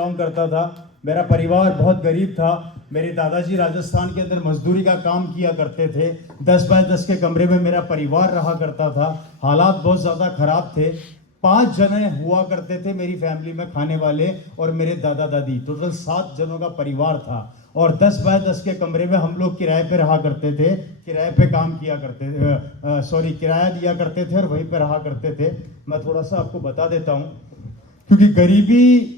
Belong करता था। मेरा परिवार बहुत गरीब था। मेरे दादाजी राजस्थान के अंदर मजदूरी का काम किया करते थे। 10 बाय 10 के कमरे में मेरा परिवार रहा करता था। हालात बहुत ज़्यादा खराब थे। 5 जने हुआ करते थे मेरी फैमिली में खाने वाले, और मेरे दादा दादी, टोटल 7 जनों का परिवार था। और 10 बाय 10 के कमरे में हम लोग किराए पे रहा करते थे, किराए पे काम किया करते थे, किराया दिया करते थे और वहीं पे रहा करते थे। मैं थोड़ा सा आपको बता देता हूँ, क्योंकि गरीबी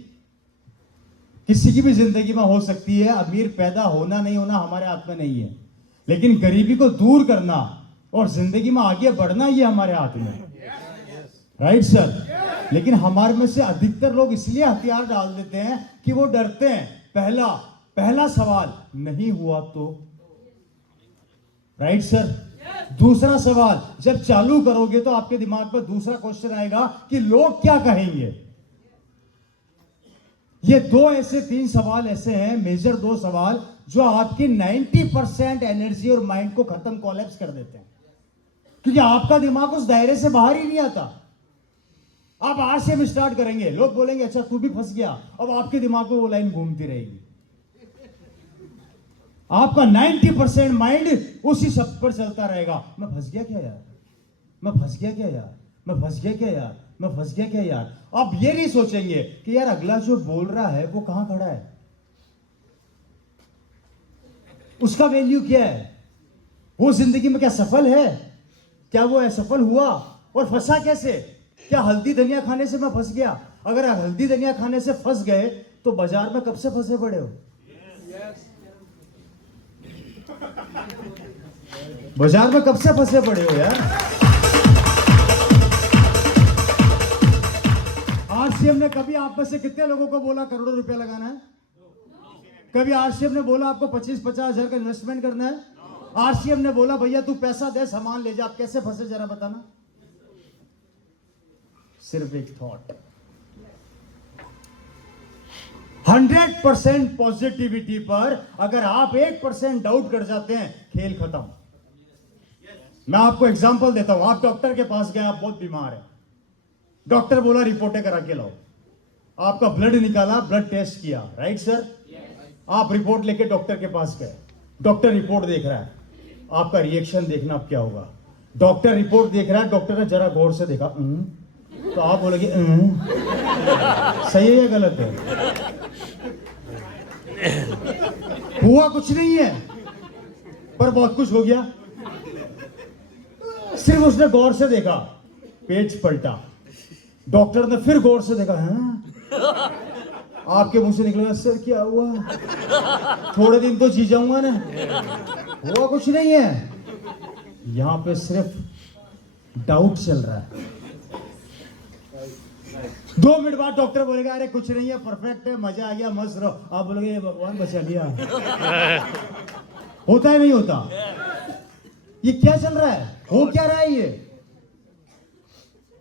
किसी की भी जिंदगी में हो सकती है। अमीर पैदा होना नहीं होना हमारे हाथ में नहीं है, लेकिन गरीबी को दूर करना और जिंदगी में आगे बढ़ना ये हमारे हाथ में है। Right sir? लेकिन हमारे में से अधिकतर लोग इसलिए हथियार डाल देते हैं कि वो डरते हैं। पहला सवाल नहीं हुआ तो। Right sir? दूसरा सवाल जब चालू करोगे तो आपके दिमाग में दूसरा क्वेश्चन आएगा कि लोग क्या कहेंगे। ये 3 सवाल ऐसे हैं, मेजर 2 सवाल, जो आपकी 90% एनर्जी और माइंड को खत्म, कोलैप्स कर देते हैं, क्योंकि आपका दिमाग उस दायरे से बाहर ही नहीं आता। आप आज से हम स्टार्ट करेंगे, लोग बोलेंगे अच्छा तू भी फंस गया, अब आपके दिमाग में वो लाइन घूमती रहेगी। आपका 90% माइंड उसी शब्द पर चलता रहेगा, मैं फंस गया क्या यार, मैं फंस गया क्या यार, मैं फंस गया क्या यार, मैं फंस गया क्या यार। आप ये नहीं सोचेंगे कि यार अगला जो बोल रहा है वो कहां खड़ा है, उसका वैल्यू क्या है, वो जिंदगी में क्या सफल है, क्या वो असफल हुआ और फंसा कैसे। क्या हल्दी धनिया खाने से मैं फंस गया? अगर हल्दी धनिया खाने से फंस गए तो बाजार में कब से फंसे पड़े हो? बाजार में कब से फंसे पड़े हो यार? आरसीएम ने कभी आप में से कितने लोगों को बोला करोड़ों रुपया लगाना है? कभी आरसीएम ने बोला आपको 25-50 हजार का इन्वेस्टमेंट करना है? आरसीएम ने बोला भैया तू पैसा दे सामान ले जा? आप कैसे फंसे जरा बताना। सिर्फ एक थॉट। 100% पॉजिटिविटी पर अगर आप 1% डाउट कर जाते हैं, खेल खत्म। मैं आपको एग्जांपल देता हूं। आप डॉक्टर के पास गए, आप बहुत बीमार हैं, डॉक्टर बोला रिपोर्टें करा के लाओ। आपका ब्लड निकाला, ब्लड टेस्ट किया, राइट सर? आप रिपोर्ट लेके डॉक्टर के पास गए, डॉक्टर रिपोर्ट देख रहा है, आपका रिएक्शन देखना अब क्या होगा। डॉक्टर रिपोर्ट देख रहा है, डॉक्टर ने जरा गौर से देखा, तो आप बोलोगे सही है या गलत है? हुआ कुछ नहीं है पर बहुत कुछ हो गया। सिर्फ उसने गौर से देखा, पेज पलटा, डॉक्टर ने फिर गौर से देखा, आपके मुंह से निकला सर क्या हुआ, थोड़े दिन तो जी जाऊंगा ना, हुआ कुछ नहीं है। यहां पे सिर्फ डाउट चल रहा है। 2 मिनट बाद डॉक्टर बोलेगा अरे कुछ नहीं है, परफेक्ट है, मजा आ गया, मस्त रहो। आप बोलोगे भगवान बचा लिया। होता है नहीं होता? ये क्या चल रहा है, हो क्या रहा है ये?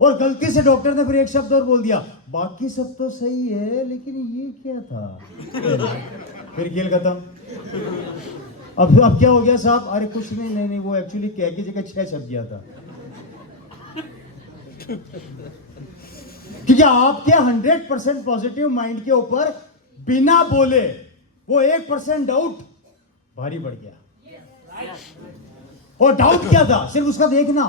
और गलती से डॉक्टर ने फिर एक शब्द और बोल दिया, बाकी सब तो सही है लेकिन ये क्या था। फिर खेल खत्म। अब क्या हो गया साहब? अरे कुछ नहीं, वो एक्चुअली कह की जगह 6 छप गया था। क्योंकि आपके 100% पॉजिटिव माइंड के ऊपर बिना बोले वो 1% डाउट भारी बढ़ गया। और डाउट क्या था? सिर्फ उसका देखना।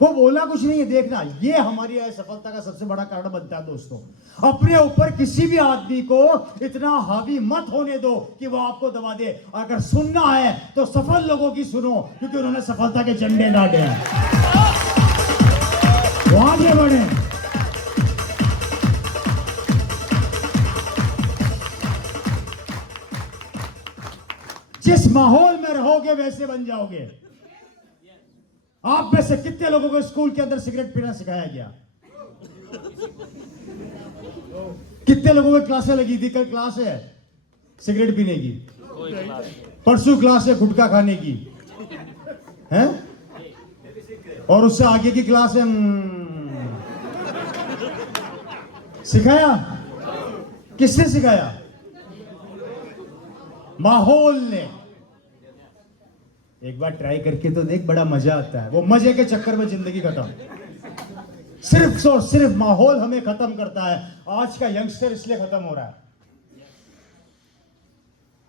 वो बोला कुछ नहीं है, देखना। ये हमारी असफलता का सबसे बड़ा कारण बनता है दोस्तों। अपने ऊपर किसी भी आदमी को इतना हावी मत होने दो कि वो आपको दबा दे। अगर सुनना है तो सफल लोगों की सुनो, क्योंकि उन्होंने सफलता के झंडे गाड़े हैं, वो आगे बढ़े। जिस माहौल में रहोगे वैसे बन जाओगे। आप में से कितने लोगों को स्कूल के अंदर सिगरेट पीना सिखाया गया? कितने लोगों को क्लासें लगी थी? कल क्लास है सिगरेट पीने की, परसों क्लास है गुटखा खाने की, है? और उससे आगे की क्लास है सिखाया? किसने सिखाया? माहौल ने। एक बार ट्राई करके तो देख, बड़ा मजा आता है। वो मजे के चक्कर में जिंदगी खत्म। सिर्फ और सिर्फ माहौल हमें खत्म करता है। आज का यंगस्टर इसलिए खत्म हो रहा है,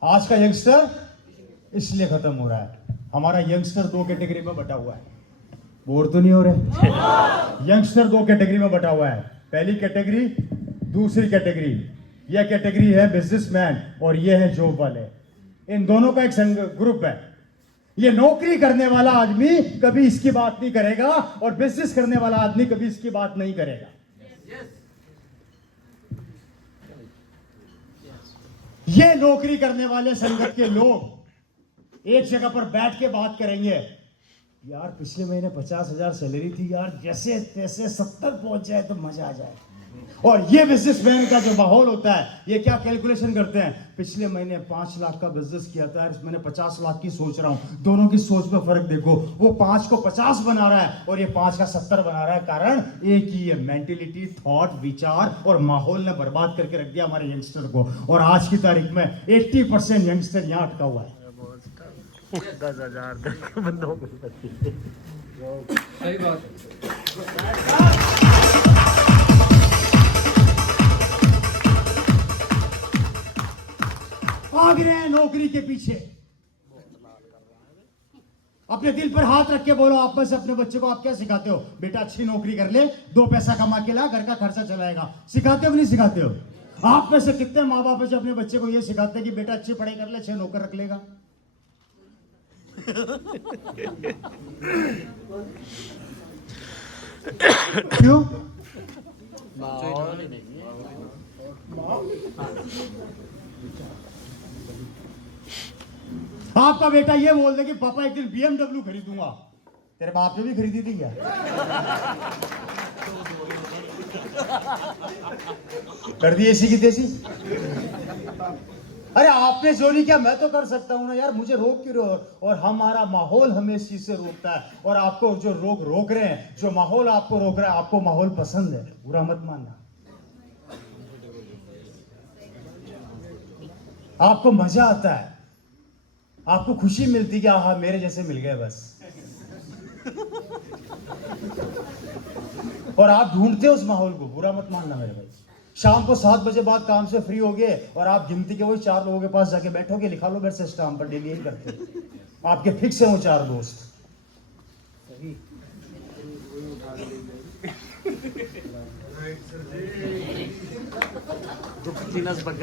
आज का यंगस्टर इसलिए खत्म हो रहा है। हमारा यंगस्टर दो कैटेगरी में बटा हुआ है। बोर तो नहीं हो रहे? यंगस्टर दो कैटेगरी में बटा हुआ है। पहली कैटेगरी, दूसरी कैटेगरी। यह कैटेगरी है बिजनेसमैन और यह है जॉब वाले। इन दोनों का एक ग्रुप है। ये नौकरी करने वाला आदमी कभी इसकी बात नहीं करेगा और बिजनेस करने वाला आदमी कभी इसकी बात नहीं करेगा। ये नौकरी करने वाले संगत के लोग एक जगह पर बैठ के बात करेंगे, यार पिछले महीने 50,000 सैलरी थी यार, जैसे तैसे 70 पहुंच जाए तो मजा आ जाए। और ये बिजनेसमैन का जो माहौल होता है, ये क्या कैलकुलेशन करते हैं, पिछले महीने 5 लाख का बिजनेस किया था, इस महीने 50 लाख की सोच रहा हूं। दोनों की सोच में फर्क देखो, वो 5 को 50 बना रहा है और ये 5 का 70 बना रहा है। कारण एक ही है, मेंटेलिटी, थॉट, विचार और माहौल ने बर्बाद करके रख दिया हमारे यंगस्टर को। और आज की तारीख में 80% यंगस्टर यहाँ अटका हुआ है। 10,000 बंदों को सही बात। भाग रहे हैं नौकरी के पीछे। अपने दिल पर हाथ रख के बोलो, आप में से अपने बच्चे को आप क्या सिखाते हो? बेटा अच्छी नौकरी कर ले, 2 पैसा कमा के ला, घर का खर्चा चलाएगा। सिखाते हो नहीं सिखाते हो? आप में से कितने माँ बाप है जो अपने बच्चे को ये सिखाते हैं कि बेटा अच्छी पढ़ाई कर ले, 6 नौकर रख लेगा? क्यों? आपका बेटा ये बोल दे कि पापा एक दिन BMW खरीदूंगा, तेरे बाप ने भी खरीदी थी क्या? कर दी ऐसी की तैसी। अरे आपने जो नहीं किया मैं तो कर सकता हूं ना यार, मुझे रोक क्यों रहे हो? और हमारा माहौल हमें इस चीज से रोकता है। और आपको जो लोग रोक रहे हैं, जो माहौल आपको रोक रहा है, आपको माहौल पसंद है, बुरा मत मानना। आपको मजा आता है, आपको खुशी मिलती है कि हाँ मेरे जैसे मिल गए बस। और आप ढूंढते हो उस माहौल को, बुरा मत मानना मेरे भाई। शाम को 7 बजे बाद काम से फ्री हो गए और आप गिनती के वही 4 लोगों के पास जाके बैठोगे, लिखा लो मेरे से स्टाम्प पर, डेली यही करते हो। आपके फिक्स है वो 4 दोस्त।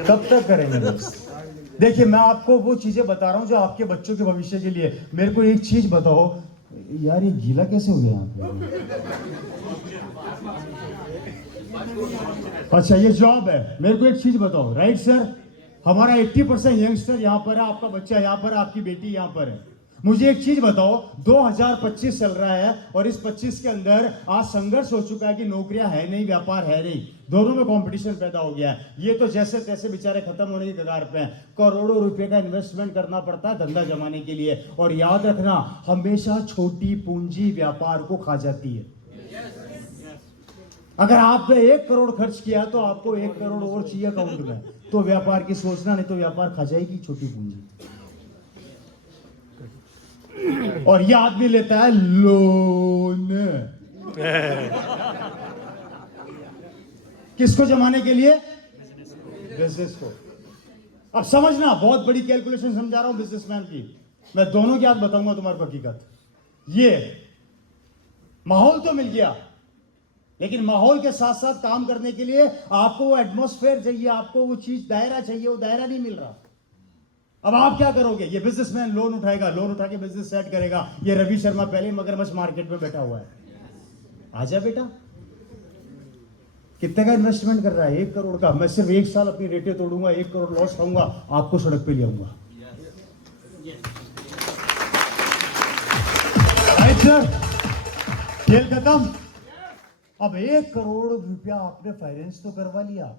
कब तक करेंगे दोस्त? देखिए मैं आपको वो चीजें बता रहा हूं जो आपके बच्चों के भविष्य के लिए। मेरे को एक चीज बताओ यार, ये गीला कैसे हो गया यहाँ पे? अच्छा ये जॉब है। मेरे को एक चीज बताओ, राइट सर, हमारा 80% यंगस्टर यहाँ पर है, आपका बच्चा यहाँ पर है, आपकी बेटी यहाँ पर है। मुझे एक चीज बताओ, 2025 चल रहा है और इस 25 के अंदर आज संघर्ष हो चुका है कि नौकरियां है नहीं, व्यापार है नहीं, दोनों में कंपटीशन पैदा हो गया है। ये तो जैसे तैसे बेचारे खत्म होने की कगार पे हैं। करोड़ों रुपए का इन्वेस्टमेंट करना पड़ता है धंधा जमाने के लिए। और याद रखना, हमेशा छोटी पूंजी व्यापार को खा जाती है। अगर आपने 1 करोड़ खर्च किया तो आपको 1 करोड़ और चाहिए अकाउंट में, तो व्यापार की सोचना, नहीं तो व्यापार खा जाएगी छोटी पूंजी। और ये आदमी लेता है लोन किसको जमाने के लिए? बिजनेस को। अब समझना, बहुत बड़ी कैलकुलेशन समझा रहा हूं बिजनेसमैन की। मैं दोनों की आज बताऊंगा तुम्हारे को हकीकत। ये माहौल तो मिल गया, लेकिन माहौल के साथ साथ काम करने के लिए आपको वो एटमॉस्फेयर चाहिए, आपको वो चीज, दायरा चाहिए, वो दायरा नहीं मिल रहा। अब आप क्या करोगे? ये बिजनेसमैन लोन उठाएगा, लोन उठा के बिजनेस सेट करेगा। ये रवि शर्मा पहले मगरमच्छ मार्केट में बैठा हुआ है। आजा बेटा, कितने का इन्वेस्टमेंट कर रहा है? 1 करोड़ का। मैं सिर्फ 1 साल अपनी रेटें तोड़ूंगा, 1 करोड़ लॉस खाऊंगा, आपको सड़क पे ले आऊंगा। खेल खत्म। अब 1 करोड़ रुपया आपने फाइनेंस तो करवा लिया,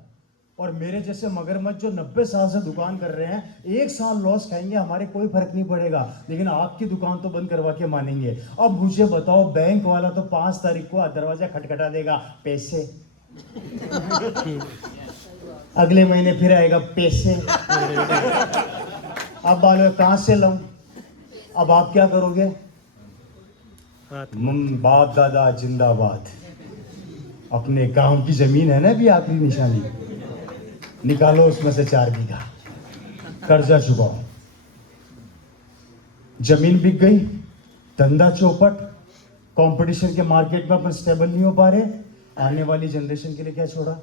और मेरे जैसे मगरमच्छ जो 90 साल से दुकान कर रहे हैं, 1 साल लॉस खाएंगे, हमारे कोई फर्क नहीं पड़ेगा, लेकिन आपकी दुकान तो बंद करवा के मानेंगे। अब मुझे बताओ, बैंक वाला तो 5 तारीख को दरवाजा खटखटा देगा, पैसे। अगले महीने फिर आएगा, पैसे। अब बोलो कहां से लाऊं? अब आप क्या करोगे? बाप दादा जिंदाबाद। अपने गांव की जमीन है ना, भी आखिरी निशानी, निकालो उसमें से 4 बीघा, कर्जा चुकाओ। जमीन बिक गई, धंधा चौपट, कंपटीशन के मार्केट में अपन स्टेबल नहीं हो पा रहे, आने वाली जनरेशन के लिए क्या छोड़ा?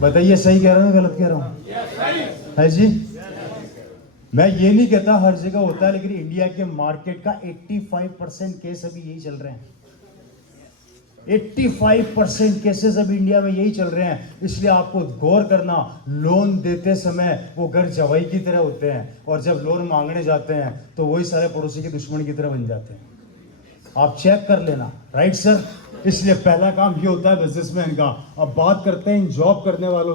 बताइए, सही कह रहा हूँ गलत कह रहा हूँ? है जी? मैं ये नहीं कहता हर जगह होता है, लेकिन इंडिया के मार्केट का 85% केस अभी यही चल रहे हैं। 85% केसेस अभी इंडिया में यही चल रहे हैं। इसलिए आपको गौर करना, लोन देते समय वो घर जवाई की तरह होते हैं, और जब लोन मांगने जाते हैं तो वही सारे पड़ोसी के दुश्मन की तरह बन जाते हैं। आप चेक कर लेना, राइट सर? इसलिए पहला काम ये होता है बिजनेसमैन का। अब बात करते हैं इन जॉब करने वालों